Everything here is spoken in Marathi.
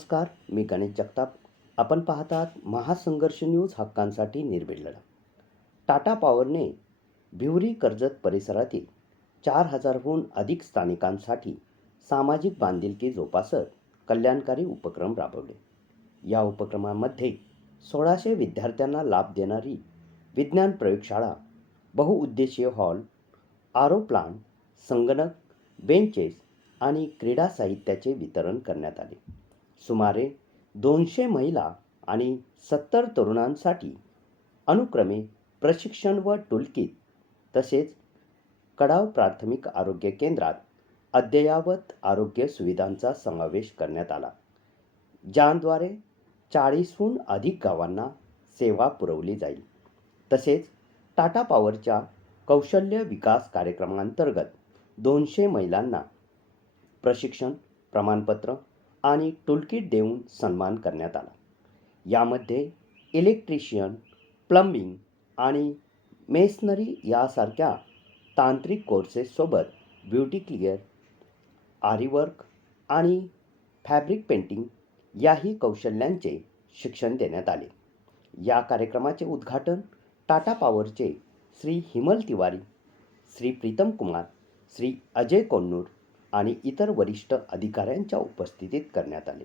नमस्कार, मी गणेश जगताप. आपण पाहत आहात महासंघर्ष न्यूज, हक्कांसाठी निर्भीड लढा. टाटा पॉवरने भिवरी कर्जत परिसरातील 4,000हून अधिक स्थानिकांसाठी सामाजिक बांधिलकी जोपासत कल्याणकारी उपक्रम राबवले. या उपक्रमामध्ये 1,600 विद्यार्थ्यांना लाभ देणारी विज्ञान प्रयोगशाळा, बहुउद्देशीय हॉल, आरो प्लांट, संगणक, बेंचेस आणि क्रीडा साहित्याचे वितरण करण्यात आले. सुमारे 200 महिला आणि 70 तरुणांसाठी अनुक्रमे प्रशिक्षण व टूलकिट तसेच कडाव प्राथमिक आरोग्य केंद्रात अद्ययावत आरोग्य सुविधांचा समावेश करण्यात आला, ज्याद्वारे 40हून अधिक गावांना सेवा पुरवली जाईल. तसेच टाटा पॉवरच्या कौशल्य विकास कार्यक्रमांतर्गत 200 महिलांना प्रशिक्षण, प्रमाणपत्र आणि टूलकिट देऊन सन्मान करण्यात आला. यामध्ये इलेक्ट्रिशियन, प्लंबिंग आणि मेसनरी यासारख्या तांत्रिक कोर्सेससोबत ब्युटी क्लिअर, आरीवर्क आणि फॅब्रिक पेंटिंग याही कौशल्यांचे शिक्षण देण्यात आले. या कार्यक्रमाचे उद्घाटन टाटा पॉवरचे श्री हिमल तिवारी, श्री प्रीतम कुमार, श्री अजय कोन्नूर आणि इतर वरिष्ठ अधिकाऱ्यांच्या उपस्थितीत करण्यात आले.